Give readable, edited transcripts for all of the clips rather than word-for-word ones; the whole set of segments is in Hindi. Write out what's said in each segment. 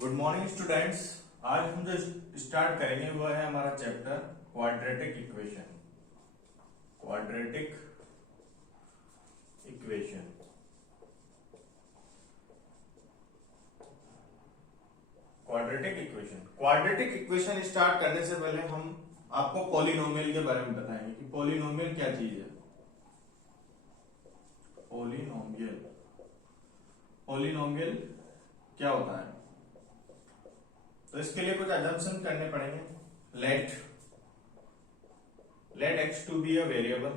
Good morning students. आज हम जो स्टार्ट करेंगे वह है हमारा chapter quadratic equation. Quadratic equation quadratic equation start करने से पहले हम आपको पॉलिनोमियल के बारे में बताएंगे कि पॉलिनोमियल क्या चीज है। पॉलिनोमियल क्या होता है, तो इसके लिए कुछ अजम्पशन करने पड़ेंगे। Let x to be a variable,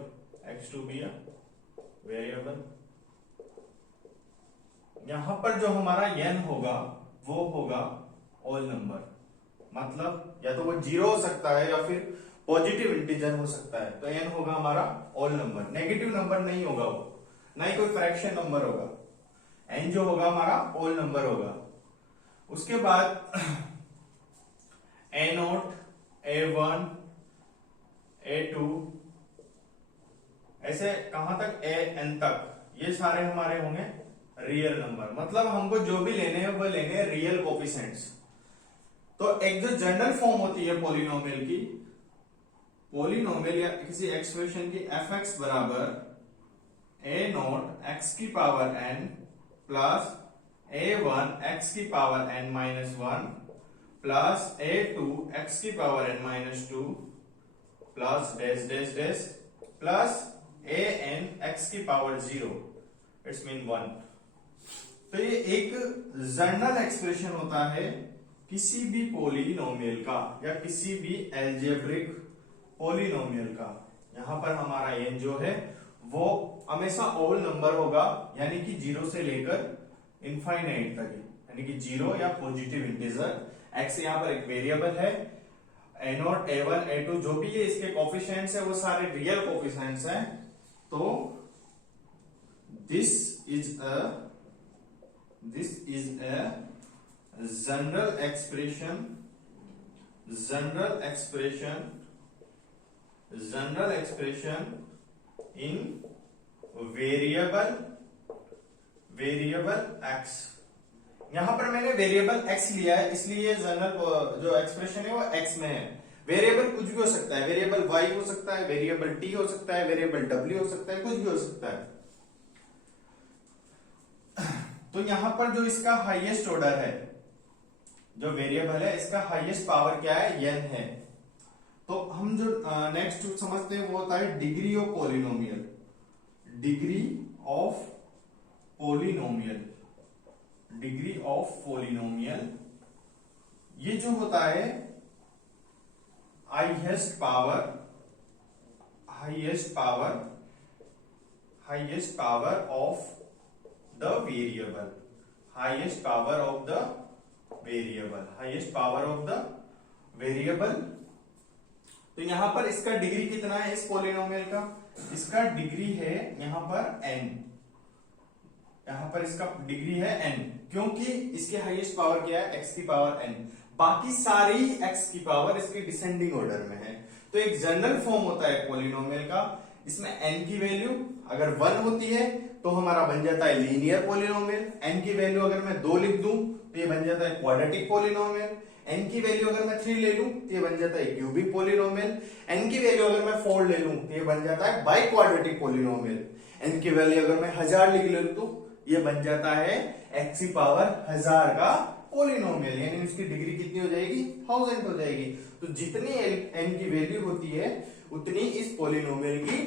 यहां पर जो हमारा n होगा वो होगा ऑल नंबर, मतलब या तो वो जीरो हो सकता है या फिर पॉजिटिव इंटीजर हो सकता है। तो n होगा हमारा ऑल नंबर, नेगेटिव नंबर नहीं होगा वो, ना ही कोई फ्रैक्शन नंबर होगा। n जो होगा हमारा ऑल नंबर होगा। उसके बाद a0, a1, a2 ऐसे कहां तक an तक, ये सारे हमारे होंगे रियल नंबर, मतलब हमको जो भी लेने हैं वो लेने हैं रियल कोफिशिएंट्स। तो एक जो जनरल फॉर्म होती है पॉलिनोमियल या किसी एक्सप्रेशन की fx बराबर a0 x की power n plus a1 x की power n minus 1 plus a2 x की power n minus 2 plus dash dash dash plus an x की पावर 0, इट्स मीन 1। तो ये एक जनरल एक्सप्रेशन होता है किसी भी पॉलिनोमियल का या किसी भी एल्जेब्रिक पॉलिनोमियल का। यहां पर हमारा n जो है वो हमेशा ऑल नंबर होगा, यानी कि जीरो से लेकर इनफाइनाइट तक, यानी कि जीरो या पॉजिटिव इंटीजर। x यहां पर एक वेरिएबल है, a0, a1, a2 जो भी है इसके कोफिशिएंट्स है वो सारे रियल कोफिशिएंट्स हैं। तो this is a general expression in variable x। यहां पर मैंने वेरिएबल x लिया है, इसलिए ये जनरल जो एक्सप्रेशन है वो x में है। वेरिएबल कुछ भी हो सकता है, वेरिएबल y हो सकता है, वेरिएबल t हो सकता है, वेरिएबल w हो सकता है, कुछ भी हो सकता है। तो यहां पर जो इसका हाईएस्ट ऑर्डर है, जो वेरिएबल है इसका हाईएस्ट पावर क्या है, n है। तो हम जो नेक्स्ट समझते हैं वो होता है degree of polynomial. Degree of polynomial ये जो होता है highest power of the variable. तो यहां पर इसका डिग्री कितना है इस पॉलिनोमियल का, इसका डिग्री है यहां पर n, यहां पर इसका डिग्री है n, क्योंकि इसके हाईएस्ट पावर क्या है, x की पावर n, बाकी सारी x की पावर इसके डिसेंडिंग ऑर्डर में है। तो एक जनरल फॉर्म होता है पॉलिनोमियल का, इसमें n की वैल्यू अगर 1 होती है तो हमारा बन जाता है लीनियर पॉलिनोमियल। n की वैल्यू अगर मैं 2 लिख दूं तो ये बन जाता है क्वाड्रेटिक पॉलिनोमियल। n की वैल्यू अगर मैं 3 ले लूं तो ये बन जाता है क्यूबिक पॉलिनोमियल। n की वैल्यू अगर मैं 4 ले लूं तो ये बन जाता है बाई क्वाड्रेटिक पॉलिनोमियल। n की वैल्यू अगर मैं 1000 लिख ले तो ये बन जाता है x की पावर 1000 का पॉलिनोमियल, यानी उसकी डिग्री कितनी हो जाएगी, 1000 हो जाएगी। तो जितनी n की वैल्यू होती है उतनी इस पॉलिनोमियल की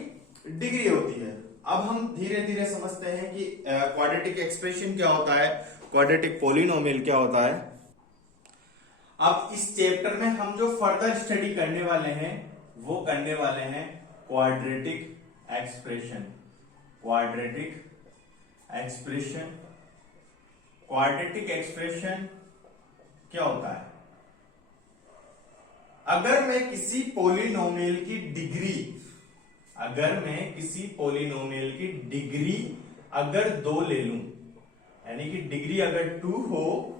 डिग्री होती है। अब हम धीरे धीरे समझते हैं कि क्वाड्रेटिक एक्सप्रेशन क्या होता है, क्वाड्रेटिक पॉलिनोमियल क्या होता है। अब इस चैप्टर में हम जो फर्दर स्टडी करने वाले हैं वो करने वाले हैं क्वाड्रेटिक एक्सप्रेशन। क्वाड्रेटिक एक्सप्रेशन क्या होता है, अगर मैं किसी पॉलिनोमियल की डिग्री अगर 2 ले लूं, यानी कि डिग्री अगर 2 हो,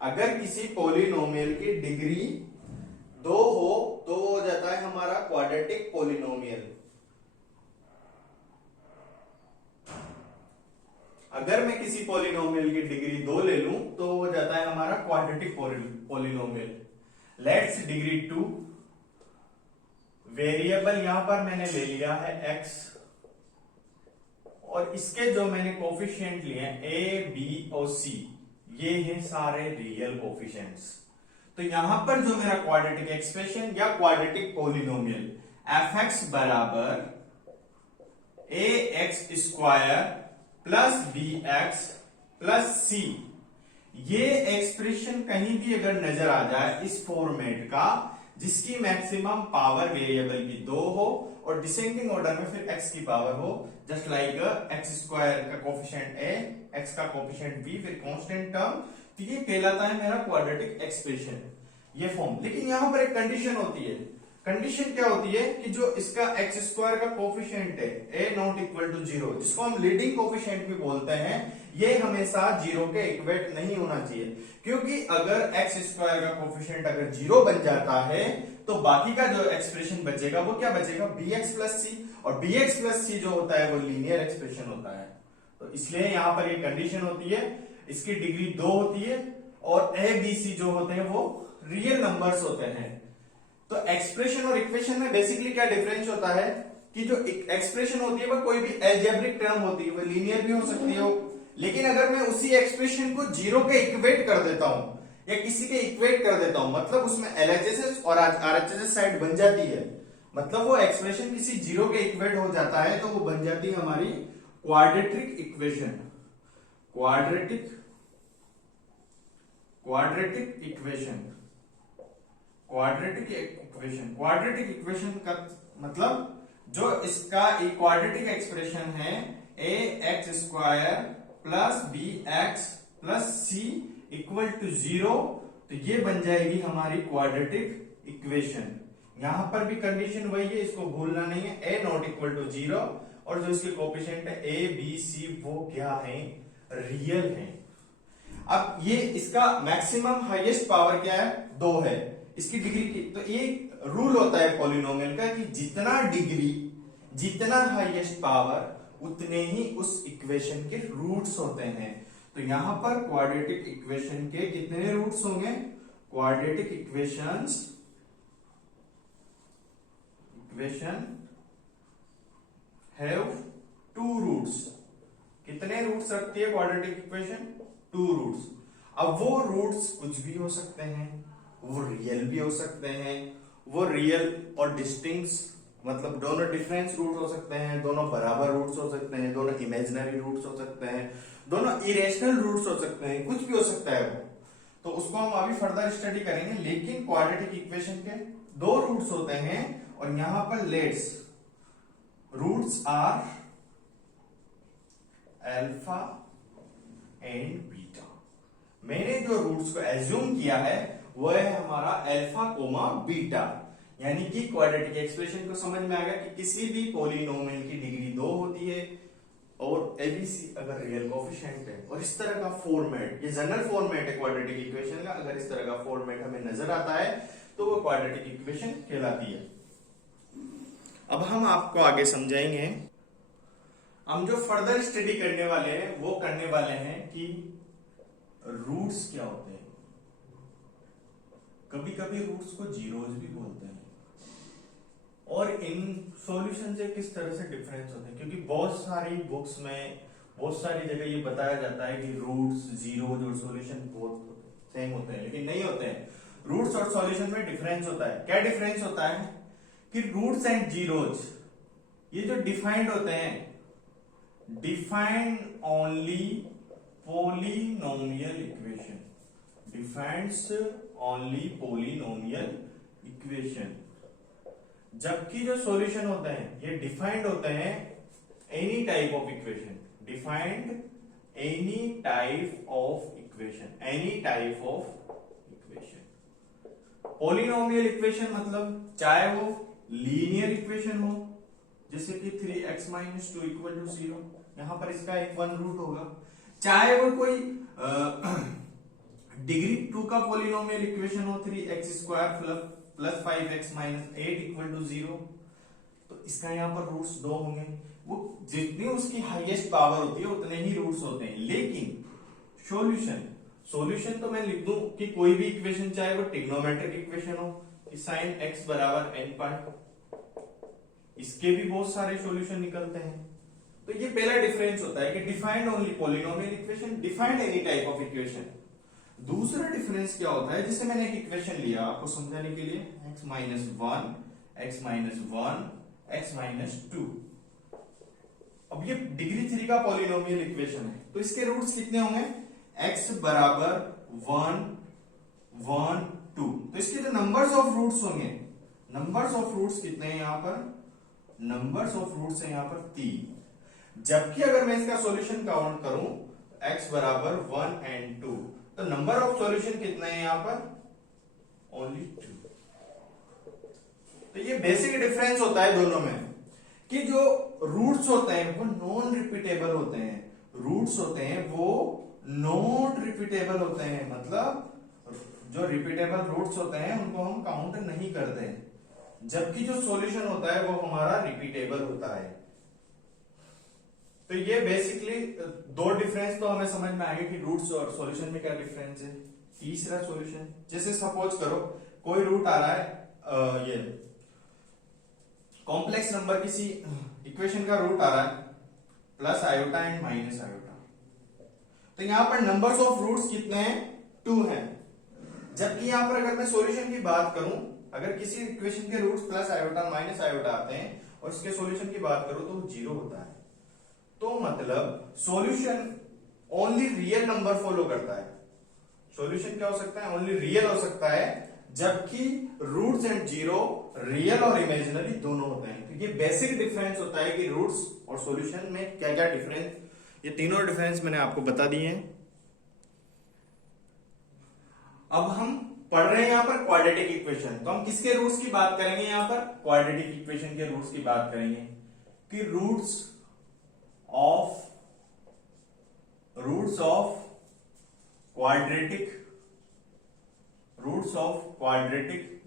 अगर किसी पॉलिनोमियल की डिग्री 2 हो तो वो हो जाता है हमारा क्वाड्रेटिक पॉलिनोमियल। अगर मैं किसी पॉलिनोमियल की डिग्री 2 ले लूं तो हो जाता है हमारा quadratic polynomial. Let's degree 2, variable यहां पर मैंने ले लिया है x, और इसके जो मैंने कोफिशिएंट लिए हैं a, b और c, ये हैं सारे रियल कोफिशिएंट्स। तो यहां पर जो मेरा क्वाड्रेटिक एक्सप्रेशन या क्वाड्रेटिक पॉलिनोमियल f(x) बराबर ax square plus bx plus c, ये एक्सप्रेशन कहीं भी अगर नजर आ जाए इस फॉर्मेट का जिसकी मैक्सिमम पावर वेरिएबल की 2 हो और डिसेंडिंग ऑर्डर में फिर x की पावर हो, जस्ट लाइक x स्क्वायर का कोफिशिएंट a, x का कोफिशिएंट b, फिर कांस्टेंट टर्म, तो ये कहलाता है मेरा क्वाड्रेटिक एक्सप्रेशन, ये फॉर्म। लेकिन यहां पर एक कंडीशन होती है। कंडीशन क्या होती है कि जो इसका एक्स स्क्वायर का कोफिशिएंट है a नॉट इक्वल टू 0, जिसको हम लीडिंग कोफिशिएंट भी बोलते हैं, ये हमेशा 0 के इक्वेट नहीं होना चाहिए, क्योंकि अगर एक्स स्क्वायर का कोफिशिएंट अगर 0 बन जाता है तो बाकी का जो एक्सप्रेशन बचेगा वो क्या बचेगा, bx प्लस सी, और bx प्लस सी जो होता है वो लीनियर एक्सप्रेशन होता है। तो इसलिए यहां पर ये कंडीशन होती है, इसकी डिग्री 2 होती है, और a b c जो होते हैं वो रियल नंबर्स होते हैं। तो एक्सप्रेशन और इक्वेशन में बेसिकली क्या डिफरेंस होता है कि जो एक्सप्रेशन होती है वो कोई भी अलजेब्रिक टर्म होती है, वो लीनियर भी हो सकती है, लेकिन अगर मैं उसी एक्सप्रेशन को 0 के इक्वेट कर देता हूं या किसी के इक्वेट कर देता हूं, मतलब उसमें एलएचएस और आरएचएस साइड बन जाती है, मतलब वो एक्सप्रेशन किसी 0 के इक्वेट हो जाता है, तो वो बन जाती है हमारी quadratic equation. Quadratic equation, quadratic equation का मतलब जो इसका क्वाड्रेटिक एक्सप्रेशन है a x square plus b x plus c equal to 0, तो ये बन जाएगी हमारी क्वाड्रेटिक इक्वेशन। यहां पर भी कंडीशन वही है, इसको भूलना नहीं है, ए नॉट इक्वल टू 0, और जो इसके कोफिशिएंट है ए बी सी वो क्या है, रियल है। अब ये इसका मैक्सिमम हाईएस्ट पावर क्या है, 2 है, इसकी डिग्री की। तो एक रूल होता है पॉलिनोमियल का कि जितना डिग्री, जितना हाईएस्ट पावर, उतने ही उस इक्वेशन के रूट्स होते हैं। तो यहां पर क्वाड्रेटिक इक्वेशन के कितने रूट्स होंगे, क्वाड्रेटिक इक्वेशन हैव 2 रूट्स। कितने रूट्स रखती है क्वाड्रेटिक इक्वेशन, 2 रूट्स। अब वो रूट्स कुछ भी हो सकते हैं, वो रियल भी हो सकते हैं, वो रियल और डिस्टिंक्ट मतलब दोनों डिफरेंस रूट हो सकते हैं, दोनों बराबर रूट्स हो सकते हैं, दोनों इमेजिनरी रूट्स हो सकते हैं, दोनों इरेशनल रूट्स हो सकते हैं, कुछ भी हो सकता है वो। तो उसको हम अभी फर्दर स्टडी करेंगे। लेकिन क्वाड्रेटिक इक्वेशन के 2 रूट्स होते हैं, और यहां पर let's roots are alpha and beta. मैंने जो रूट्स को एज्यूम किया है वो है हमारा अल्फा कोमा बीटा, यानी कि क्वाड्रेटिक एक्सप्रेशन को समझ में आ गया कि किसी भी पॉलिनोमियल की डिग्री 2 होती है और एबीसी अगर रियल कोफिशिएंट है, और इस तरह का फॉर्मेट, ये जनरल फॉर्मेट है क्वाड्रेटिक इक्वेशन का, अगर इस तरह का फॉर्मेट हमें नजर आता है तो वो क्वाड्रेटिक इक्वेशन कहलाती है। अब हम आपको आगे समझाएंगे। हम जो फर्दर स्टडी करने वाले हैं वो करने वाले हैं कि रूट्स क्या होते हैं। कभी कभी रूट्स को जीरोज भी बोलते हैं, और इन सॉल्यूशन से किस तरह से डिफरेंस होते हैं, क्योंकि बहुत सारी बुक्स में बहुत सारी जगह ये बताया जाता है कि रूट्स, जीरोज और सॉल्यूशन बहुत सेम होते हैं, लेकिन नहीं होते हैं। रूट्स और सॉल्यूशन में डिफरेंस होता है। क्या डिफरेंस होता है कि रूट्स एंड जीरोज ये जो डिफाइंड होते हैं, defined only polynomial equation, defines only polynomial equation, जबकि जो सॉल्यूशन होते हैं ये डिफाइंड होते हैं any type of equation, defined any type of equation, any type of equation. Polynomial equation मतलब चाहे वो लीनियर इक्वेशन हो, जैसे कि 3x - 2 = 0, यहां पर इसका एक 1 रूट होगा, चाहे वो कोई डिग्री 2 का पोलिनोमियल इक्वेशन हो, 3x² + 5x - 8 = 0, तो इसका यहां पर रूट्स 2 होंगे। वो जितनी उसकी हाईएस्ट पावर होती है उतने ही रूट्स होते हैं। लेकिन सॉल्यूशन तो मैं लिख दूं कि कोई भी इक्वेशन, चाहे वो ट्रिग्नोमेट्रिक इक्वेशन हो कि साइन एक्स बराबर एन पाई, इसके भी बहुत सारे सॉल्यूशन निकलते हैं। तो ये पहला डिफरेंस होता है कि defined only polynomial equation, defined any type of equation. दूसरा डिफरेंस क्या होता है, जैसे मैंने एक इक्वेशन लिया आपको समझाने के लिए, x minus one, x minus one, x minus two. अब ये डिग्री 3 का पॉलिनोमियल इक्वेशन है, तो इसके रूट्स कितने होंगे, x बराबर 1, 1, 2। तो इसके जो नंबर्स ऑफ रूट्स होंगे, नंबर्स ऑफ रूट्स कितने हैं यहां पर, नंबर्स ऑफ रूट्स है यहां पर 3। जबकि अगर मैं इसका सॉल्यूशन काउंट करूं x बराबर 1 एंड 2, तो नंबर ऑफ सॉल्यूशन कितने हैं यहां पर, ओनली 2। तो ये बेसिक डिफरेंस होता है दोनों में कि जो रूट्स होते हैं वो नॉन रिपीटेबल होते हैं, रूट्स होते हैं वो नॉट रिपीटेबल होते हैं, मतलब जो रिपीटेबल रूट्स होते हैं उनको हम काउंट नहीं करते हैं, जबकि जो सॉल्यूशन होता है वो हमारा रिपीटेबल होता है। तो ये बेसिकली दो डिफरेंस तो हमें समझ में आ गया कि रूट्स और सॉल्यूशन में क्या डिफरेंस है। तीसरा सॉल्यूशन, जैसे सपोज करो कोई रूट आ रहा है, ये कॉम्प्लेक्स नंबर किसी इक्वेशन का रूट आ रहा है plus iota and minus iota, तो यहां पर नंबर्स ऑफ रूट्स कितने हैं, 2 हैं। जबकि यहां पर अगर मैं सॉल्यूशन की बात करूं, अगर किसी इक्वेशन के roots plus iota minus iota आते हैं और इसके सॉल्यूशन की बात करूं तो वो 0 होता है। तो मतलब solution only real number follow करता है, सॉल्यूशन क्या हो सकता है, ओनली रियल हो सकता है, जबकि रूट्स एंड जीरो रियल और इमेजिनरी दोनों होते हैं। तो ये बेसिक डिफरेंस होता है कि रूट्स और सॉल्यूशन में क्या क्या डिफरेंस, ये तीनों डिफरेंस मैंने आपको बता दिए हैं। अब हम पढ़ रहे हैं यहां पर क्वाड्रेटिक इक्वेशन, तो हम किसके रूट्स की बात करेंगे, यहां पर क्वाड्रेटिक इक्वेशन के रूट्स की बात करेंगे कि रूट्स ऑफ क्वाड्रेटिक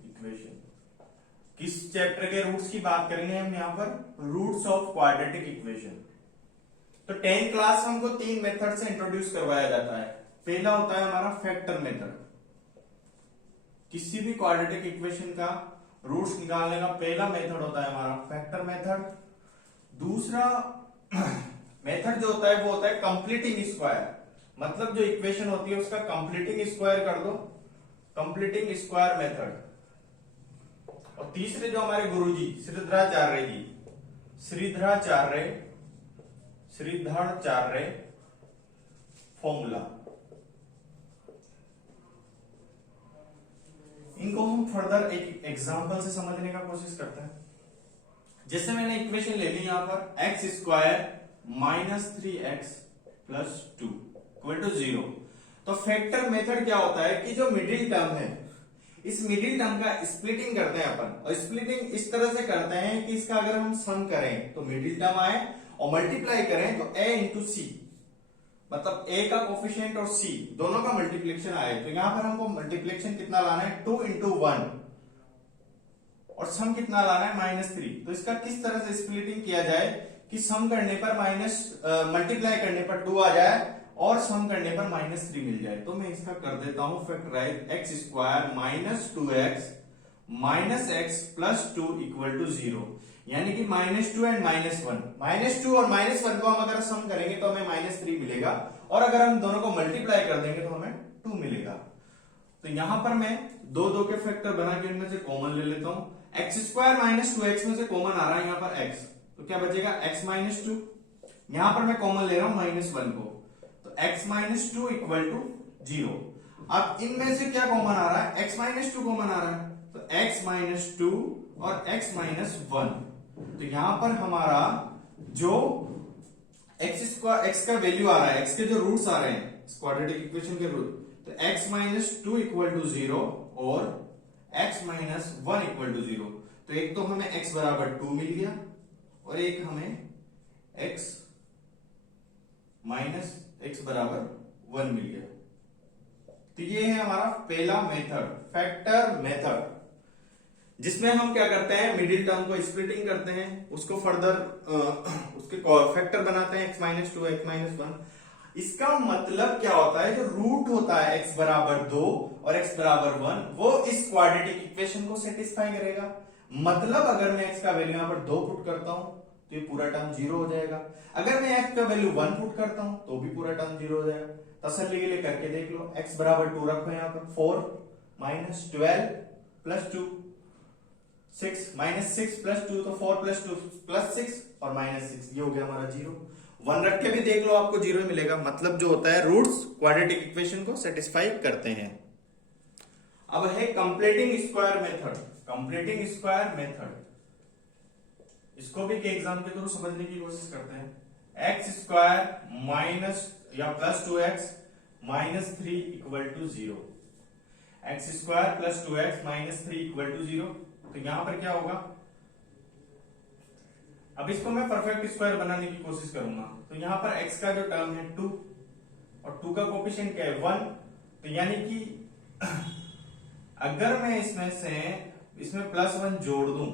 इक्वेशन। किस चैप्टर के रूट्स की बात करेंगे हम यहां पर, रूट्स ऑफ क्वाड्रेटिक इक्वेशन। तो 10th क्लास में हमको 3 मेथड से इंट्रोड्यूस करवाया जाता है। पहला होता है हमारा फैक्टर मेथड, किसी भी क्वाड्रेटिक इक्वेशन का रूट्स निकालने का पहला मेथड होता है हमारा फैक्टर मेथड। दूसरा मेथड जो होता है वो होता है कंप्लीटिंग स्क्वायर, मतलब जो इक्वेशन होती है उसका कंप्लीटिंग स्क्वायर कर दो, कंप्लीटिंग स्क्वायर मेथड। और तीसरे जो हमारे गुरुजी श्रीधराचार्य फॉर्मूला, इनको हम फर्दर एक एग्जांपल से समझने का कोशिश करते हैं। जैसे मैंने इक्वेशन ले ली यहां पर x square minus 3x plus 2 equal to 0। तो फैक्टर मेथड क्या होता है कि जो मिडिल टर्म है, इस मिडिल टर्म का स्प्लिटिंग करते हैं अपन, और स्प्लिटिंग इस तरह से करते हैं कि इसका अगर हम सम करें तो मिडिल टर्म आए और मल्टीप्लाई करें तो a इंटू सी, मतलब a का कोफिशिएंट और c दोनों का मल्टीप्लिकेशन आए। तो यहां पर हमको मल्टीप्लिकेशन कितना लाना है, 2 इंटू 1, और सम कितना लाना है, -3। तो इसका किस तरह से स्प्लिटिंग किया जाए कि सम करने पर मल्टीप्लाई करने पर 2 आ जाए और सम करने पर -3 मिल जाए। तो मैं इसका कर देता हूं factorise, x square minus 2x minus x plus 2 equal to 0, यानी कि -2 एंड -1, -2 और -1 को हम अगर सम करेंगे तो हमें -3 मिलेगा, और अगर हम दोनों को मल्टीप्लाई कर देंगे तो हमें 2 मिलेगा। तो यहां पर मैं 2 के फैक्टर बना के इनमें से कॉमन ले लेता हूं। एक्स स्क्वायर माइनस 2x में से कॉमन आ रहा है यहां पर x, तो क्या बचेगा x माइनस 2, यहां पर मैं कॉमन ले रहा हूं -1 को, तो x माइनस 2 इक्वल टू 0। अब इनमें से क्या कॉमन आ रहा है, x माइनस 2 कॉमन आ रहा है, तो x माइनस 2 और x माइनस 1। तो यहां पर हमारा जो x का वैल्यू आ रहा है, x के जो रूट्स आ रहे हैं क्वाड्रेटिक इक्वेशन के रूट, तो x माइनस 2 इक्वल टू 0 और x माइनस 1 इक्वल टू 0। तो एक तो हमें x बराबर 2 मिल गया और एक हमें x माइनस x बराबर 1 मिल गया। तो ये है हमारा पहला मेथड, फैक्टर मेथड। जिसमें हम क्या करते हैं, मिडिल टर्म को स्प्लिटिंग करते हैं, उसको फर्दर उसके फैक्टर बनाते हैं x minus two x minus one. इसका मतलब क्या होता है, जो रूट होता है x बराबर 2 और x बराबर 1, वो इस क्वाड्रेटिक इक्वेशन को सेटिस्फाई करेगा। मतलब अगर मैं x का वैल्यू यहां पर 2 पुट करता हूं तो ये पूरा टर्म 0 हो जाएगा। अगर मैं x का वैल्यू 1 पुट करता हूं तो भी पूरा टर्म 0 हो जाएगा। तसल्ली के लिए करके देख लो, x बराबर 2 रखो यहां पर, 4 माइनस 12 प्लस 2, 6 माइनस 6 प्लस 2, तो 4 प्लस 2 प्लस 6 और माइनस 6, ये हो गया हमारा 0। 1 रख के भी देख लो, आपको 0 मिलेगा। मतलब जो होता है, रूट्स क्वाड्रेटिक इक्वेशन को सेटिस्फाई करते हैं। अब है completing square method. Completing square method, इसको भी एग्जाम के थ्रू समझने की कोशिश करते हैं। एक्स स्क्वायर माइनस या plus 2x minus 3 equal to 0। X square plus 2x minus 3 equal to 0। तो यहां पर क्या होगा, अब इसको मैं परफेक्ट स्क्वायर बनाने की कोशिश करूंगा। तो यहां पर x का जो टर्म है 2 और 2 का कोफिशिएंट क्या है 1। तो यानी कि अगर मैं इसमें प्लस 1 जोड़ दूं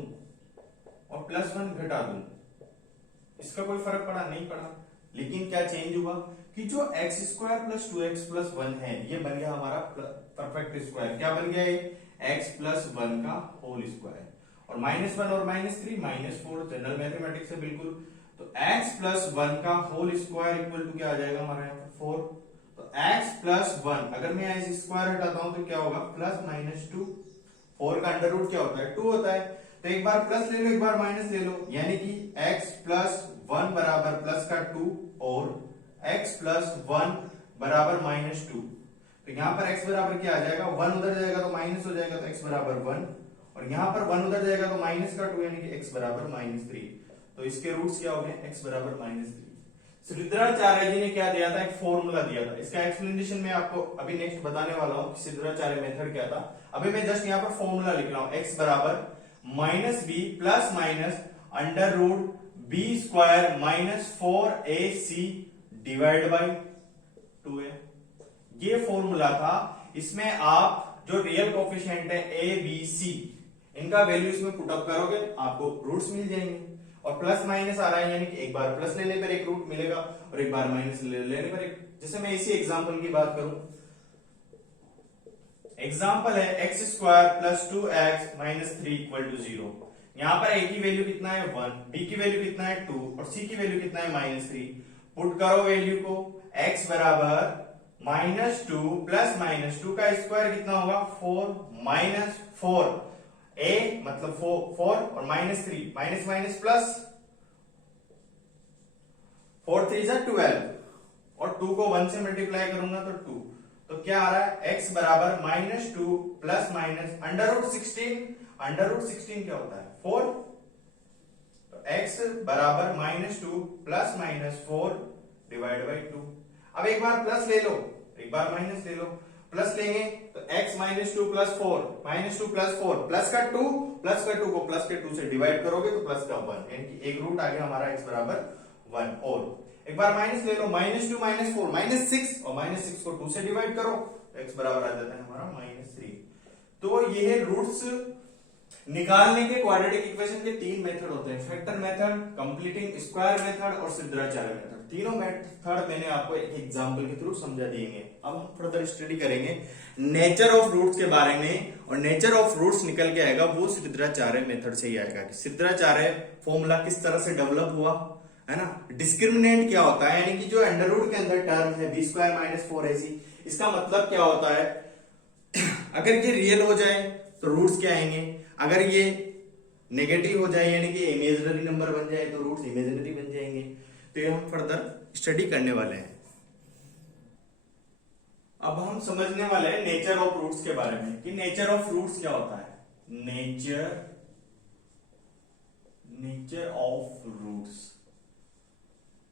और प्लस 1 घटा दूं, इसका कोई फर्क पड़ा नहीं पड़ा। लेकिन क्या चेंज हुआ कि जो x square plus 2x plus 1 है, ये बन गया हमारा परफेक्ट स्क्वायर। क्या बन गया ये, x प्लस 1 का होल स्क्वायर। और माइनस 1 और माइनस 3 माइनस 4, जनरल मैथमेटिक्स है बिल्कुल। तो x प्लस 1 का होल स्क्वायर इक्वल टू क्या आ जाएगा हमारा यहाँ पर 4। तो x प्लस 1, अगर मैं यहाँ स्क्वायर हटाता हूं तो क्या होगा, प्लस माइनस 2। 4 का अंडर रूट क्या होता है, 2 होता है। तो एक बार प्लस ले लो, एक बार माइनस ले लो, यानी कि x प्लस 1 बराबर प्लस का 2 और x प्लस 1 बराबर माइनस 2। तो यहां पर x बराबर क्या आ जाएगा, 1 उधर जाएगा तो माइनस हो जाएगा, तो x बराबर 1। और यहां पर 1 उधर जाएगा तो माइनस का 2, यानी कि x बराबर माइनस 3। तो इसके रूट्स क्या हो गए, x बराबर माइनस 3। सिद्धाचार्य जी ने क्या दिया था, एक फॉर्मूला दिया था। इसका एक्सप्लेनेशन मैं आपको अभी नेक्स्ट बताने वाला हूं कि सिद्धाचार्य मेथड क्या था। अभी मैं जस्ट यहां पर फॉर्मूला लिख रहा हूं, x बराबर minus B plus minus under root B square minus 4ac divide by 2a। ये फॉर्मूला था। इसमें आप जो रियल कोफिशिएंट है a b c, इनका वैल्यू इसमें पुटअप करोगे, आपको रूट्स मिल जाएंगे। और प्लस माइनस आ रहा है, यानी कि एक बार प्लस लेने पर एक रूट मिलेगा और एक बार माइनस लेने पर एक। जैसे मैं इसी एग्जांपल की बात करूं, एग्जाम्पल है x square plus 2x minus 3 equal to 0। यहां पर a की वैल्यू कितना है 1, b की वैल्यू कितना है 2 और c की वैल्यू कितना है माइनस 3। पुट करो वैल्यू को, x बराबर माइनस 2 प्लस माइनस 2 का स्क्वायर कितना होगा 4 माइनस 4, a मतलब 4 और माइनस 3, माइनस माइनस प्लस, 4 3 जा 12 और 2 को 1 से मल्टीप्लाई करूंगा तो 2। तो क्या आ रहा है, x बराबर minus 2 plus minus under root 16। Under root 16 क्या होता है 4। तो x बराबर minus 2 plus minus 4 divide by 2। अब एक बार प्लस ले लो, एक बार माइनस ले लो। प्लस लेंगे तो x minus 2 plus 4, minus 2 plus 4 plus का 2, प्लस का 2 को प्लस के 2 से डिवाइड करोगे तो प्लस का 1, यानी कि एक रूट आ गया हमारा x बराबर 1। और एक बार माइनस ले लो, माइनस 2 माइनस 4 माइनस 6 और माइनस 6 को 2 से डिवाइड करो तो x बराबर आ जाता है हमारा माइनस 3। तो ये है रूट्स निकालने के क्वाड्रेटिक इक्वेशन के 3 मेथड होते हैं, factor method, completing square method और सिद्धाचार्य मेथड। तीनों मेथड मैंने आपको एक एग्जांपल के थ्रू समझा दिए। अब हम फर्दर स्टडी करेंगे नेचर ऑफ रूट्स के बारे में, और नेचर ऑफ रूट्स निकल के आएगा वो सिद्धाचार्य मेथड से ही आएगा कि सिद्धाचार्य फॉर्मूला किस तरह से डेवलप हुआ, है ना। डिस्क्रिमिनेंट क्या होता है, यानी कि जो अंडर रूट के अंदर टर्म है बी स्क्वायर माइनस 4ac, इसका मतलब क्या होता है, अगर ये रियल हो जाए तो रूट्स क्या आएंगे, अगर ये नेगेटिव हो जाए यानी कि इमेजिनरी नंबर बन जाए तो रूट्स इमेजिनरी बन जाएंगे। तो ये हम फर्दर स्टडी करने वाले हैं। अब हम समझने वाले हैं नेचर ऑफ रूट्स के बारे में कि नेचर ऑफ रूट्स क्या होता है। Nature of roots,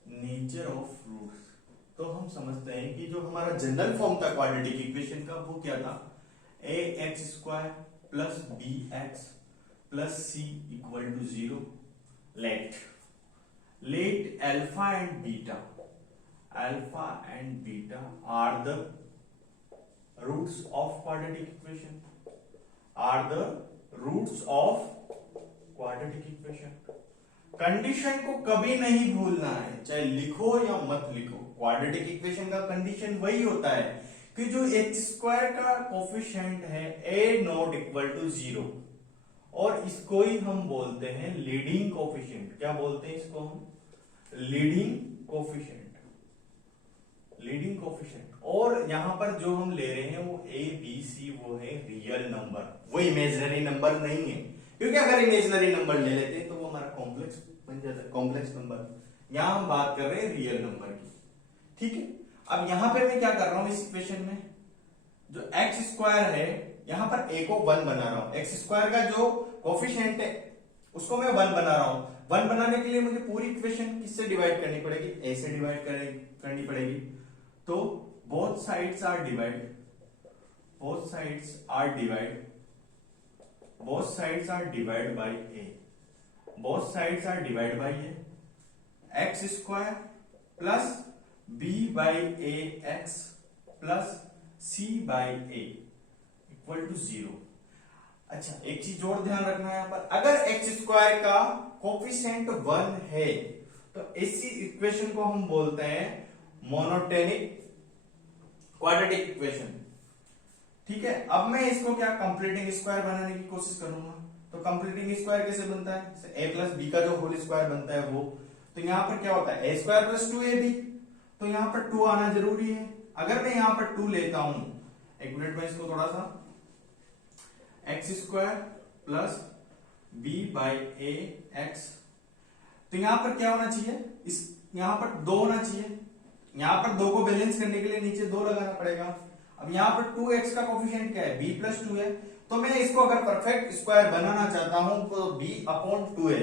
nature of roots तो हम समझते हैं कि जो हमारा जनरल फॉर्म था क्वाड्रेटिक इक्वेशन का, वो क्या था, a x square plus b x plus c equal to 0। Let alpha and beta are the roots of quadratic equation, are the roots of quadratic equation. Condition को कभी नहीं भूलना है, चाहे लिखो या मत लिखो। क्वाड्रेटिक इक्वेशन का कंडीशन वही होता है कि जो एक्स स्क्वायर का कोफिशिएंट है ए नॉट इक्वल टू 0, और इसको ही हम बोलते हैं लीडिंग कोफिशिएंट। क्या बोलते हैं इसको हम? Leading coefficient. Leading coefficient. और यहां पर जो हम ले रहे हैं वो ए बी सी, वो है रियल नंबर, वो इमेजिनरी नंबर नहीं है। क्योंकि अगर इमेजिनरी नंबर ले लेते हैं तो वो हमारा कॉम्प्लेक्स बन जाता है, कॉम्प्लेक्स नंबर। यहां हम बात कर रहे हैं रियल नंबर की, ठीक है। अब यहां पे मैं क्या कर रहा हूं इस इक्वेशन में, जो एक्स स्क्वायर है यहां पर ए को 1 बना रहा हूं। एक्स स्क्वायर का जो कोफिशिएंट है उसको मैं 1 बना रहा हूं। 1 बनाने के लिए मुझे पूरी इक्वेशन किससे डिवाइड करनी पड़ेगी? ए से डिवाइड करनी पड़ेगी। तो both sides are divide, both sides are divide, both sides are divided by a, both sides are divided by a, x square plus b by a x plus c by a equal to 0। अच्छा, एक चीज और ध्यान रखना है यहां पर, अगर एक्स स्क्वायर का कोफिशिएंट 1 है तो इसी इक्वेशन को हम बोलते हैं मोनोटोनिक क्वाड्रेटिक इक्वेशन, ठीक है। अब मैं इसको क्या कंप्लीटिंग स्क्वायर बनाने की कोशिश करूंगा। तो कंप्लीटिंग स्क्वायर कैसे बनता है? ए प्लस बी का जो होल स्क्वायर बनता है वो। तो यहां पर क्या होता है? ए स्क्वायर प्लस 2ab, तो यहां पर 2 आना जरूरी है। अगर मैं यहां पर 2 लेता हूं, एक मिनट में इसको थोड़ा सा, x square plus B by A x, तो यहां पर क्या होना चाहिए? इस यहां पर 2 होना चाहिए। यहां पर 2 को बैलेंस करने के लिए नीचे 2 लगाना पड़ेगा। अब यहां पर 2x का कोफिशिएंट क्या है? b प्लस 2 है। तो मैं इसको अगर परफेक्ट स्क्वायर बनाना चाहता हूं तो b upon 2a,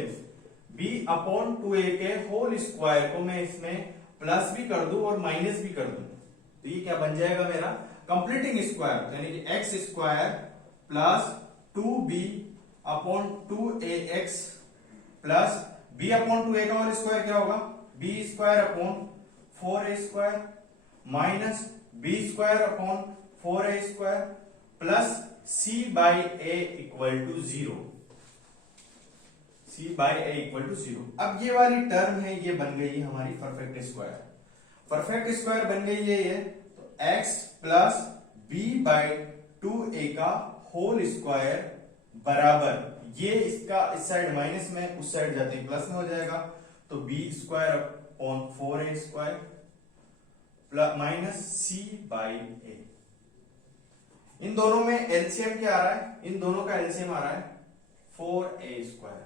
b upon 2a के होल स्क्वायर को मैं इसमें प्लस भी कर दूं और माइनस भी कर दूं, तो ये क्या बन जाएगा मेरा कंप्लीटिंग स्क्वायर, यानी कि x square plus 2b upon 2ax plus b upon 2a का होल स्क्वायर क्या होगा? b square upon 4a square minus b square upon 4a square plus c by a equal to 0, c by a equal to 0। अब ये वाली टर्म है, ये बन गई हमारी परफेक्ट स्क्वायर। परफेक्ट स्क्वायर बन गई है ये, तो x plus b by 2a का होल स्क्वायर बराबर, ये इसका इस साइड माइनस में, उस साइड जाते ही प्लस में हो जाएगा, तो b square upon 4a square minus c by a. इन दोनों में एलसीएम क्या आ रहा है? इन दोनों का एलसीएम आ रहा है 4a स्क्वायर,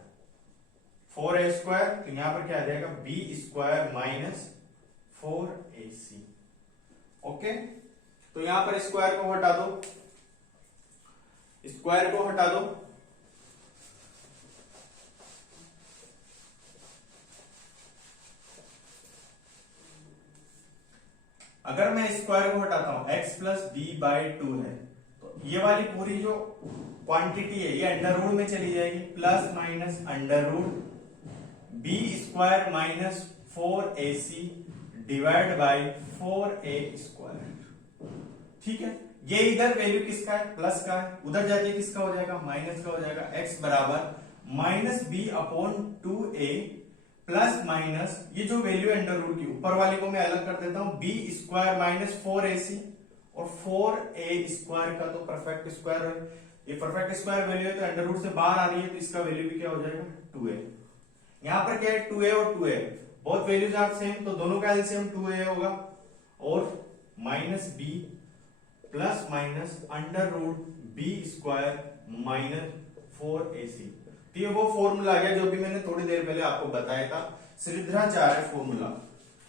4a स्क्वायर, तो यहां पर क्या आ जाएगा? b square minus 4ac। Okay, तो यहां पर स्क्वायर को हटा दो, स्क्वायर को हटा दो, अगर मैं स्क्वायर को हटाता हूं, x प्लस बी बाई 2 है, तो ये वाली पूरी जो क्वांटिटी है ये अंडर रूट में चली जाएगी, plus minus under root B square minus 4ac divide by 4a square, ठीक है। ये इधर वैल्यू किसका है? प्लस का है, उधर जाके किसका हो जाएगा? माइनस का हो जाएगा। x बराबर minus B upon 2a plus minus, ये जो वैल्यू अंडर रूट की ऊपर वाली को मैं अलग कर देता हूं, b स्क्वायर माइनस 4ac, और 4a स्क्वायर का तो परफेक्ट स्क्वायर है, ये परफेक्ट स्क्वायर वैल्यू है तो अंडर रूट से बाहर आ रही है, तो इसका वैल्यू भी क्या हो जाएगा? 2a। यहां पर क्या है? 2a और 2a, both values are same, तो दोनों का एलसीएम 2a होगा, और minus b plus minus under root b square minus 4ac। तो ये वो फॉर्मूला आ गया जो भी मैंने थोड़ी देर पहले आपको बताया था, श्रीधराचार्य फॉर्मूला।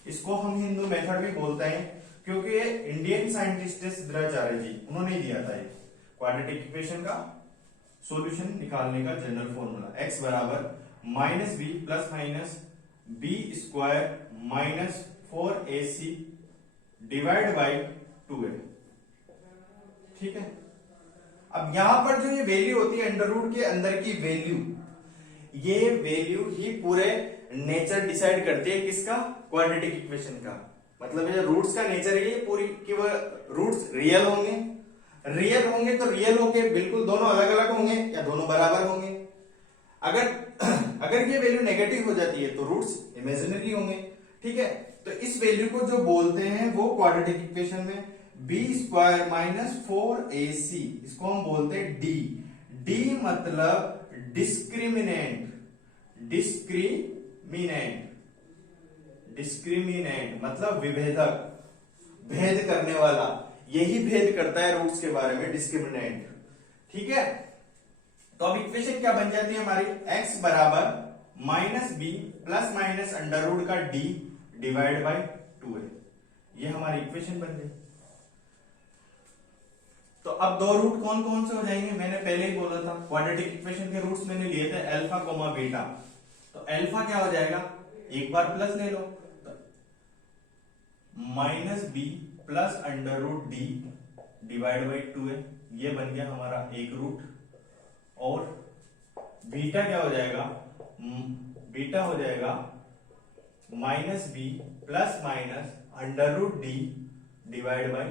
इसको हम हिंदू मेथड भी बोलते हैं, क्योंकि ये इंडियन साइंटिस्ट है श्रीधराचार्य जी, उन्होंने दिया था ये क्वाड्रेटिक इक्वेशन का सॉल्यूशन निकालने का जनरल फॉर्मूला। x बराबर minus B plus minus B square minus 4ac divide by 2a, ठीक है। अब यहां पर जो ये वैल्यू होती है अंडर रूट के अंदर की वैल्यू, ये वैल्यू ही पूरे नेचर डिसाइड करती है किसका? क्वाड्रेटिक इक्वेशन का। मतलब ये रूट्स का नेचर है पूरी कि वो रूट्स रियल होंगे, रियल होंगे तो रियल होंगे, बिल्कुल दोनों अलग अलग होंगे या दोनों बराबर होंगे। अगर अगर ये वैल्यू नेगेटिव हो जाती है तो रूट्स इमेजिनरी होंगे। ठीक है, तो इस वैल्यू को जो बोलते हैं वो क्वाड्रेटिक इक्वेशन में बी स्क्वायर माइनस 4ac, इसको हम बोलते हैं डी। डी मतलब डिस्क्रिमिनेंट, डिस्क्रिमिनेंट मतलब विभेदक, भेद करने वाला, यही भेद करता है रूट्स के बारे में, डिस्क्रिमिनेंट। ठीक है, तो अब इक्वेशन क्या बन जाती है हमारी, x बराबर minus B plus minus under root का डी डिवाइड बाई 2 है, ये हमारी इक्वेशन बन गई। तो अब दो रूट कौन कौन से हो जाएंगे, मैंने पहले ही बोला था क्वाड्रेटिक इक्वेशन के रूट्स मैंने लिए थे अल्फा कोमा बीटा। तो अल्फा क्या हो जाएगा, एक बार प्लस ले लो, तो minus B plus under root D divide by 2 है, ये बन गया हमारा एक रूट। और बीटा क्या हो जाएगा, बीटा हो जाएगा minus B plus minus under root D divide by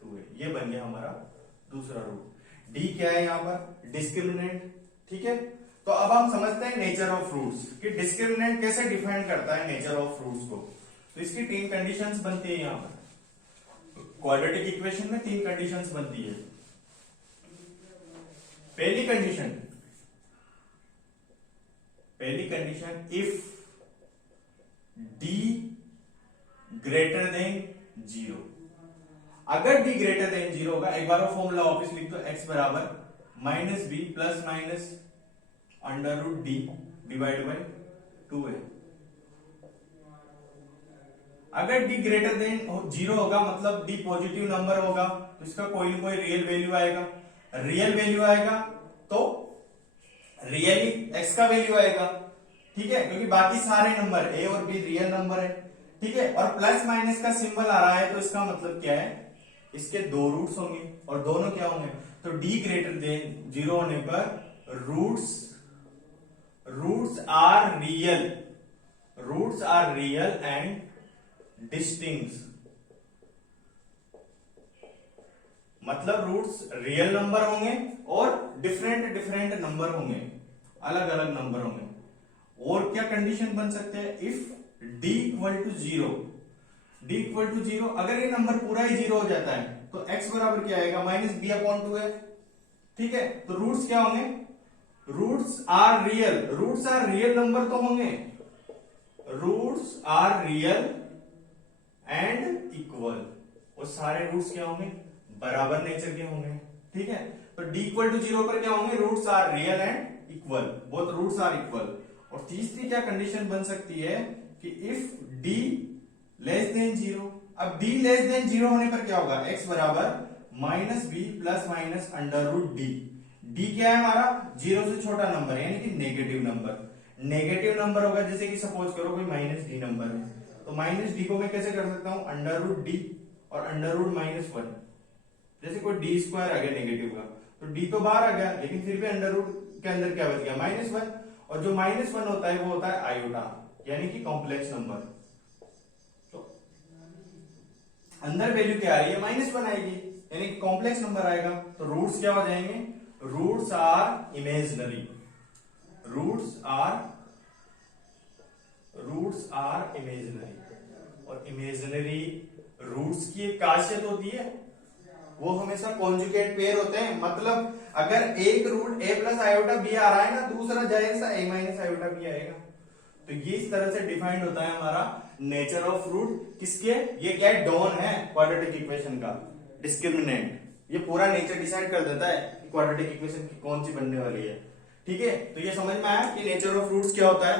2 है, ये बन गया हमारा दूसरा रूट। डी क्या है यहाँ पर, डिस्क्रिमिनेंट। ठीक है, तो अब हम समझते हैं नेचर ऑफ रूट्स कि डिस्क्रिमिनेंट कैसे डिफाइन करता है नेचर ऑफ रूट्स को। तो इसकी 3 कंडीशंस बनती है यहाँ पर, क्वाड्रेटिक इक्वेशन में 3 कंडीशंस बनती है। पहली condition if D greater than 0, अगर डी ग्रेटर देन 0 होगा, एक बार वो फॉर्मूला वापस लिख दो, x बराबर minus B plus minus under root D divide by 2 है। अगर डी ग्रेटर देन 0 होगा मतलब डी पॉजिटिव नंबर होगा, तो इसका कोई ना कोई रियल वैल्यू आएगा, रियल वैल्यू आएगा तो रियली x का वैल्यू आएगा। ठीक है, क्योंकि बाकी सारे नंबर a और b रियल नंबर है। ठीक है, और प्लस माइनस का सिंबल आ रहा है तो इसका मतलब क्या है, इसके 2 रूट्स होंगे और दोनों क्या होंगे, तो d ग्रेटर देन 0 होने पर roots are real and distinct, मतलब रूट्स रियल नंबर होंगे और डिफरेंट नंबर होंगे, अलग अलग नंबर होंगे। और क्या कंडीशन बन सकते हैं, इफ d इक्वल टू 0, अगर ये नंबर पूरा ही 0 हो जाता है तो x बराबर क्या आएगा, माइनस बी अपॉन 2 है। ठीक है, तो रूट्स क्या होंगे, रूट्स आर रियल नंबर तो होंगे, roots are real and equal, और सारे रूट्स क्या होंगे, बराबर नेचर के होंगे। ठीक है, तो d इक्वल टू 0 पर क्या होंगे, roots are real and equal, both roots are equal. और तीसरी क्या कंडीशन बन सकती है कि इफ d लेस देन 0, अब d लेस देन 0 होने पर क्या होगा, x बराबर minus B plus minus under root D. d क्या है हमारा, 0 से छोटा नंबर है, यानी कि नेगेटिव नंबर होगा। जैसे कि सपोज करो कोई माइनस डी नंबर है, तो माइनस डी को मैं कैसे कर सकता हूं, अंडर रूट डी और अंडर रूट माइनस 1। जैसे कोई डी स्क्वायर आ गया नेगेटिव का, तो डी तो बाहर आ गया, लेकिन फिर भी अंडर रूट के अंदर क्या बच गया, माइनस 1, और जो माइनस 1 होता है वो होता है आयोटा, यानी कि कॉम्प्लेक्स नंबर। तो अंदर वैल्यू क्या आ रही है, माइनस 1 आएगी, यानी कि कॉम्प्लेक्स नंबर आएगा। तो रूट्स क्या हो जाएंगे, रूट्स आर इमेजिनरी, और इमेजिनरी रूट्स की एक खासियत होती है, वो हमेशा कॉन्जुगेट पेयर होते हैं। मतलब अगर एक root a plus iota b आ रहा है ना, दूसरा जाहिर सा a माइनस आयोटा b आएगा। तो ये इस तरह से डिफाइंड होता है हमारा नेचर ऑफ रूट, किसके, ये क्या डॉन है क्वाड्रेटिक इक्वेशन का, डिस्क्रिमिनेंट। ये पूरा नेचर डिसाइड कर देता है कि क्वाड्रेटिक इक्वेशन कौन सी बनने वाली है। ठीक है, तो ये समझ में आया कि नेचर ऑफ रूट्स क्या होता है।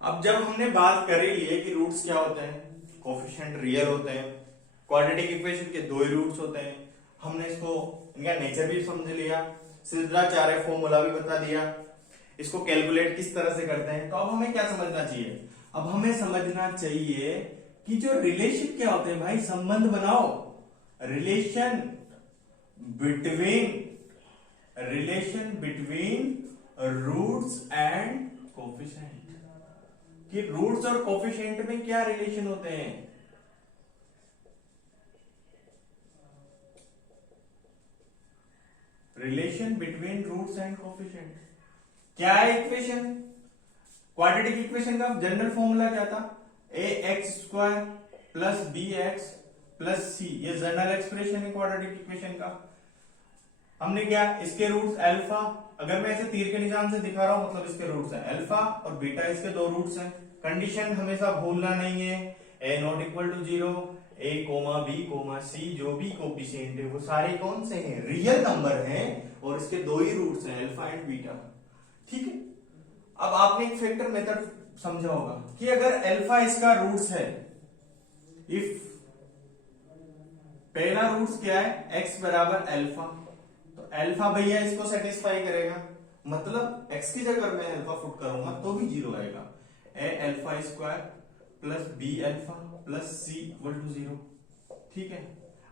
अब जब हमने बात कर ही ली है कि रूट्स क्या होते हैं, कोफिशिएंट रियल होते हैं, क्वाड्रेटिक इक्वेशन के 2 ही रूट्स होते हैं, हमने इसको इनका नेचर भी समझ लिया, सिद्धाचार्य फॉर्मूला भी बता दिया, इसको कैलकुलेट किस तरह से करते हैं। तो अब हमें क्या समझना चाहिए, अब हमें समझना चाहिए कि जो रिलेशन क्या होते हैं भाई, संबंध बनाओ, relation between roots and coefficient, कि रूट्स और कोफिशिएंट में क्या रिलेशन होते हैं। Relation between roots and coefficient. क्या है इक्वेशन? क्वाड्रेटिक इक्वेशन का जनरल फॉर्मूला क्या था? A x square plus b x plus c, ये जनरल एक्सप्रेशन है क्वाड्रेटिक इक्वेशन का। हमने क्या, इसके रूट्स अल्फा, अगर मैं ऐसे तीर के निशान से दिखा रहा हूं मतलब इसके रूट्स हैं अल्फा और बीटा, इसके दो रूट्स हैं। कंडीशन हमेशा भूलना नहीं है, a not equal to 0, a comma b comma c, जो भी कोफिशिएंट है वो सारे कौन से हैं? रियल नंबर हैं और इसके दो ही रूट्स हैं अल्फा एंड बीटा। ठीक है, अब आपने एक फैक्टर मेथड समझा होगा कि अगर अल्फा इसका रूट्स है, इफ पहला रूट्स क्या है? x बराबर अल्फा, तो अल्फा भैया इसको सेटिस्फाई करेगा, मतलब x की जगह मैं अल्फा फुट करूंगा तो भी 0 आएगा। A alpha square plus b alpha plus c equal to 0। ठीक है,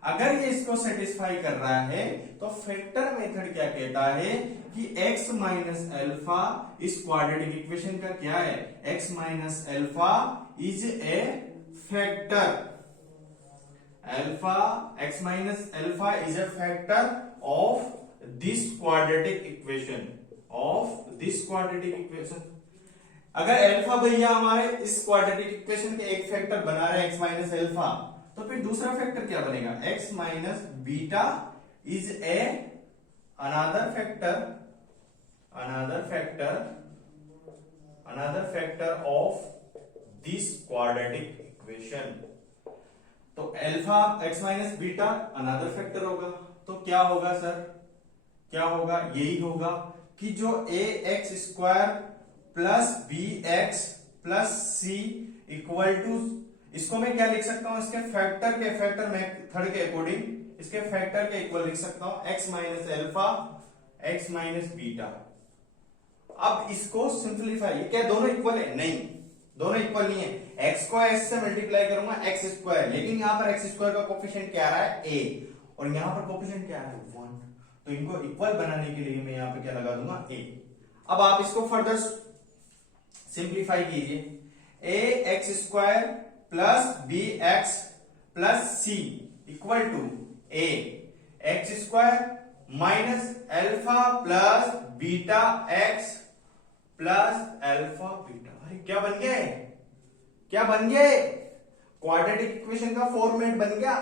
अगर ये इसको सेटिस्फाई कर रहा है तो फैक्टर मेथड क्या कहता है कि x माइनस अल्फा इस क्वाड्रेटिक इक्वेशन का क्या है? x minus alpha is a factor, alpha x minus alpha is a factor of this quadratic equation, of this quadratic equation. अगर अल्फा भैया हमारे इस क्वाड्रेटिक इक्वेशन के एक फैक्टर बना रहे हैं x माइनस अल्फा, तो फिर दूसरा फैक्टर क्या बनेगा? x minus beta is a another factor of this quadratic equation. तो alpha x minus beta another factor होगा, तो क्या होगा सर? क्या होगा? यही होगा कि जो a x square plus b x plus c equal to, इसको मैं क्या लिख सकता हूं? इसके फैक्टर मेथड के अकॉर्डिंग इसके फैक्टर के इक्वल लिख सकता हूं x minus alpha x minus beta. अब इसको सिंप्लीफाई, क्या दोनों इक्वल है? नहीं, दोनों इक्वल नहीं है। x को s से मल्टीप्लाई करूंगा एक्स स्क्वायर, लेकिन यहां पर एक्स स्क्वायर का कोफिशिएंट क्या आ रहा है? a, और यहां पर कोफिशिएंट क्या है? 1। तो इनको इक्वल बनाने के लिए मैं यहां पे क्या लगा दूंगा? a। अब आप इसको फर्दर सिंप्लीफाई कीजिए, a x square plus b x plus c equal to a x square minus alpha plus beta x plus alpha beta. अरे क्या बन गया? क्या बन गया? क्वाड्रेटिक इक्वेशन का फॉर्मेट बन गया।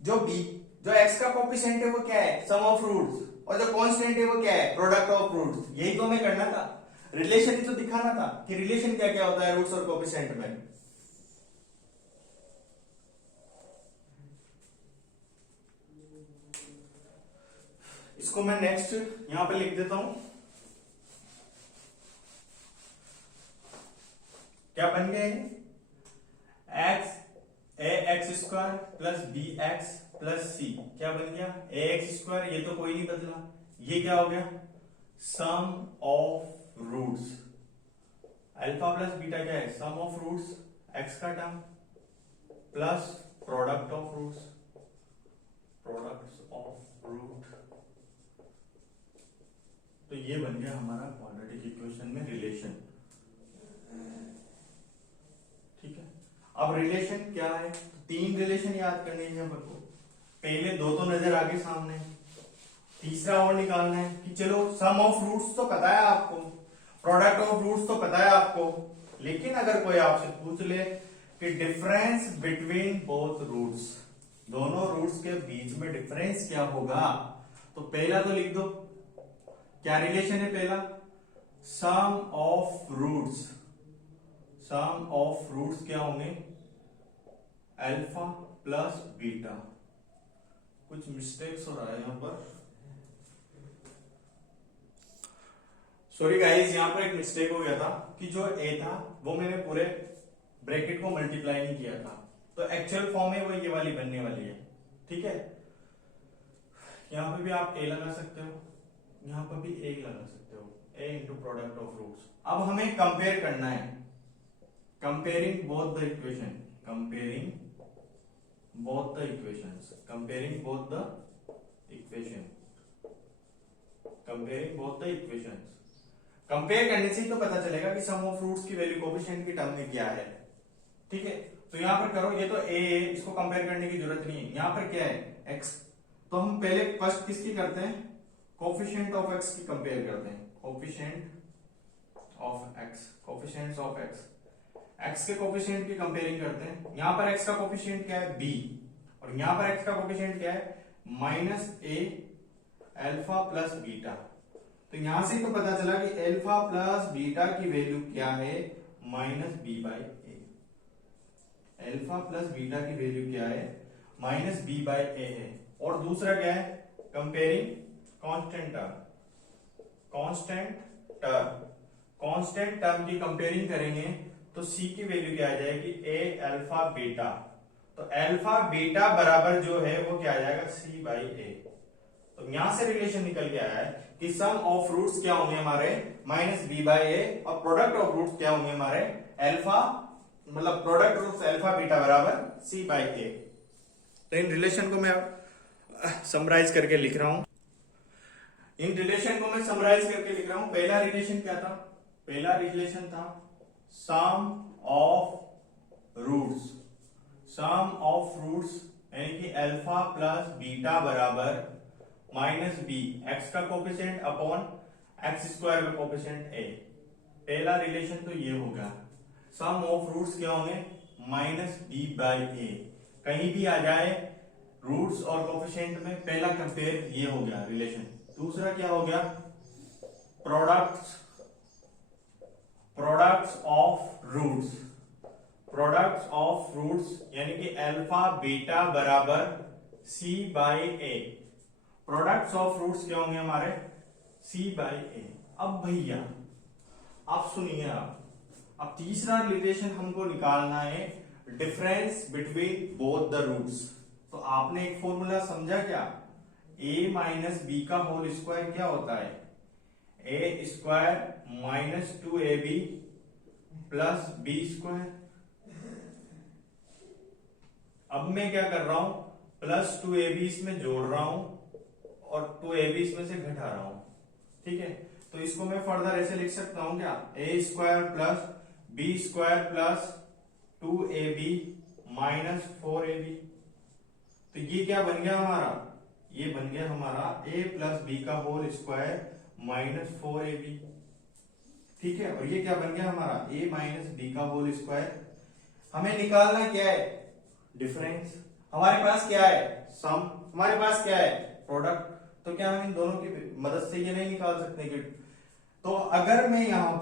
जो एक्स का कोफिशिएंट है वो क्या है? सम ऑफ रूट्स, और जो कांस्टेंट है वो क्या है? Product of roots. यही तो हमें करना था, रिलेशन ही तो दिखाना था कि रिलेशन क्या क्या होता है रूट्स और कोफिशिएंट में। इसको मैं नेक्स्ट यहां पे लिख देता हूं। क्या बन गए? A x square plus b x plus c, क्या बन गया? ए एक्स स्क्वायर, ये तो कोई नहीं बदला, ये क्या हो गया? Sum of roots, alpha plus beta क्या है? सम ऑफ रूट्स एक्स का term plus product of roots, products of root. तो ये बन गया हमारा क्वाड्रेटिक इक्वेशन में रिलेशन। ठीक है, अब रिलेशन क्या है? तीन रिलेशन याद करने हैं अपन को। पहले दो तो नजर आगे सामने, तीसरा और निकालना है कि चलो सम ऑफ रूट्स तो पता है आपको, प्रोडक्ट ऑफ रूट्स तो पता है आपको, लेकिन अगर कोई आपसे पूछ ले कि डिफरेंस बिटवीन बोथ रूट्स, दोनों रूट्स के बीच में डिफरेंस क्या होगा, तो पहला तो लिख दो। क्या रिलेशन है पहला? Sum of roots, sum of roots क्या होंगे? Alpha plus beta. कुछ मिस्टेक्स हो रहा है यहां पर, सॉरी गाइस, यहां पर एक मिस्टेक हो गया था कि जो ए था वो मैंने पूरे ब्रैकेट को मल्टीप्लाई नहीं किया था, तो एक्चुअल फॉर्म में वो ये वाली बनने वाली है। ठीक है, यहां पे भी आप ए लगा सकते हो, यहां पर भी ए लगा सकते हो, ए इंटू प्रोडक्ट ऑफ रूट्स। अब हमें कंपेयर करना है, comparing both the equation, comparing both the equations, comparing both the equation, comparing both the equations। Compare करने से ही तो पता चलेगा कि सम ऑफ रूट्स की वैल्यू कोफिशिएंट की टर्म में क्या है। ठीक है, तो यहां पर करो, ये तो a है, इसको कंपेयर करने की जरूरत नहीं है। यहां पर क्या है? x, तो हम पहले फर्स्ट किसकी करते हैं? कोफिशिएंट ऑफ एक्स की कंपेयर करते हैं, coefficient of x, coefficients of x, x के कोफिशिएंट की कंपेयरिंग करते हैं। यहां पर एक्स का कोफिशिएंट क्या है, बी, और यहां पर एक्स का कोफिशिएंट क्या है, minus A alpha plus beta. तो यहां से तो पता चला कि अल्फा प्लस बीटा की वैल्यू क्या है, minus B by A. Alpha plus beta की वैल्यू क्या है, माइनस बी बाई ए है। और दूसरा क्या है, comparing constant term, constant term, constant term की कंपेयरिंग करेंगे तो सी की वैल्यू क्या आ जाएगी, ए अल्फा बीटा। तो अल्फा बीटा बराबर जो है वो क्या आ जाएगा, सी बाई ए। तो यहां से रिलेशन निकल के आया है कि सम ऑफ रूट्स क्या होंगे हमारे, माइनस बी बाई ए, और प्रोडक्ट ऑफ रूट्स क्या होंगे हमारे, अल्फा, मतलब प्रोडक्ट रूट्स अल्फा बीटा बराबर सी बाई ए। तो इन रिलेशन को मैं समराइज करके लिख रहा हूं, इन रिलेशन को मैं समराइज करके लिख रहा हूं। पहला रिलेशन क्या था, पहला रिलेशन था sum of roots, sum of roots यानी कि अल्फा प्लस बीटा बराबर माइनस बी, एक्स का कोफिशिएंट अपॉन एक्स स्क्वायर का कोफिशिएंट ए। पहला रिलेशन तो ये होगा। सम ऑफ रूट्स क्या होंगे, माइनस बी बाई ए, कहीं भी आ जाए रूट्स और कोफिशिएंट में, पहला कंपेयर ये हो गया रिलेशन। दूसरा क्या हो गया, products, products of roots, products of roots यानी कि अल्फा बीटा बराबर c by a. Products of roots क्या होंगे हमारे, सी बाई ए। अब भैया आप सुनिए, अब तीसरा रिलेशन हमको निकालना है, difference between both the roots. तो आपने एक फॉर्मूला समझा क्या, a माइनस बी का होल स्क्वायर क्या होता है, a square minus 2ab plus b square. अब मैं क्या कर रहा हूं, प्लस 2ab इसमें जोड़ रहा हूं और 2ab इसमें से घटा रहा हूं, ठीक है। तो इसको मैं फर्दर ऐसे लिख सकता हूं क्या, a square plus b square plus 2ab minus 4ab। तो ये क्या बन गया हमारा, ये बन गया हमारा a प्लस बी का होल स्क्वायर माइनस 4ab, ठीक है। और ये क्या बन गया हमारा, a माइनस बी का होल स्क्वायर। हमें निकालना क्या है, डिफरेंस। हमारे पास क्या है, सम, हमारे पास क्या है, प्रोडक्ट। तो क्या हम इन दोनों की मदद से ये नहीं निकाल सकते कि, तो अगर मैं यहां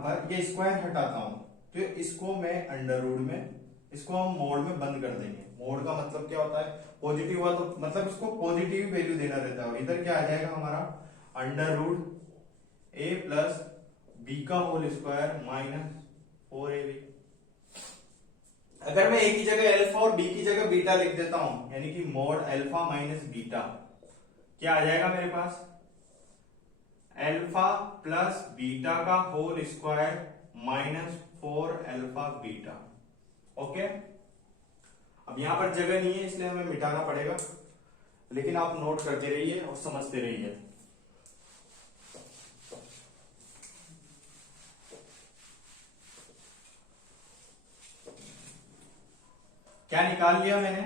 पर ये स्क्वायर हटाता हूं तो इसको मैं अंडर रूट में, इसको हम मोड में बंद कर देंगे। मोड का मतलब क्या होता है, पॉजिटिव हुआ तो मतलब इसको पॉजिटिव वैल्यू देना रहता है। और इधर क्या आ जाएगा हमारा, अंडर रूट ए प्लस बी का होल स्क्वायर माइनस 4ab। अगर मैं ए की जगह अल्फा और बी की जगह बीटा लिख देता हूं, यानी कि मोड अल्फा माइनस बीटा, क्या आ जाएगा मेरे पास, अल्फा प्लस बीटा का whole square minus 4 alpha beta. Okay, अब यहां पर जगह नहीं है इसलिए हमें मिटाना पड़ेगा, लेकिन आप नोट करते रहिए और समझते रहिए। क्या निकाल लिया मैंने,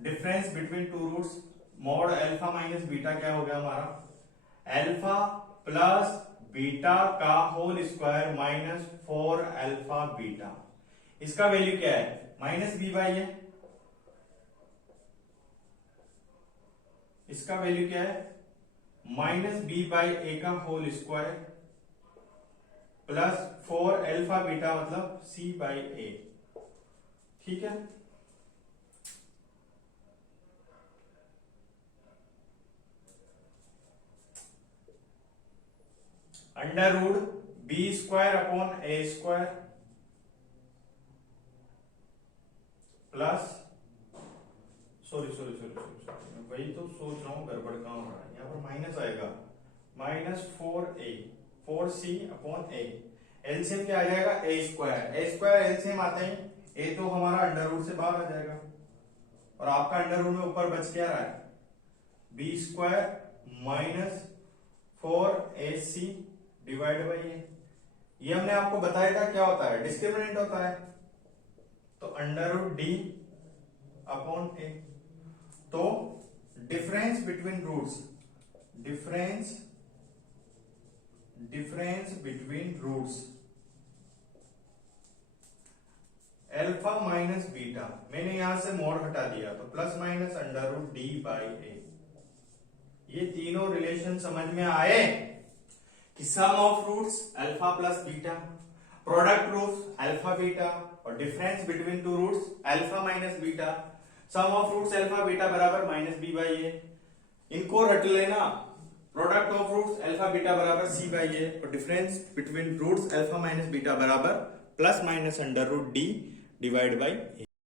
difference between two roots, mod alpha minus beta क्या हो गया हमारा, अल्फा प्लस बीटा का whole square minus 4 alpha beta. इसका वैल्यू क्या है, माइनस बी बाई है, इसका वैल्यू क्या है, माइनस बी बाई ए का whole square plus 4 alpha beta मतलब सी बाई ए, ठीक है। Under root B square upon a square plus, sorry वही तो सोच रहा हूं, गड़बड़ कहां हो रहा है, यहां पर माइनस आएगा, माइनस 4c अपॉन ए। एलसीएम क्या आ जाएगा, ए स्क्वायर एलसीएम आते हैं, ए तो हमारा अंडर रूट से बाहर आ जाएगा और आपका अंडर रूट में ऊपर बच क्या रहा है, b square minus 4ac divide by a. ये हमने आपको बताया था क्या होता है, डिस्क्रिमिनेंट होता है, तो under root d upon a. तो difference between roots, difference between roots alpha minus beta, मैंने यहां से मोड हटा दिया तो plus minus under root d by a. ये तीनों रिलेशन समझ में आए कि sum of roots alpha plus beta, product roots alpha beta, और difference between two roots alpha minus beta, sum of roots alpha beta बराबर माइनस बी बाई ए। इनको रट लेना, product of roots alpha beta बराबर सी बाई ए, और difference between roots alpha minus beta बराबर plus minus under root D divide by A.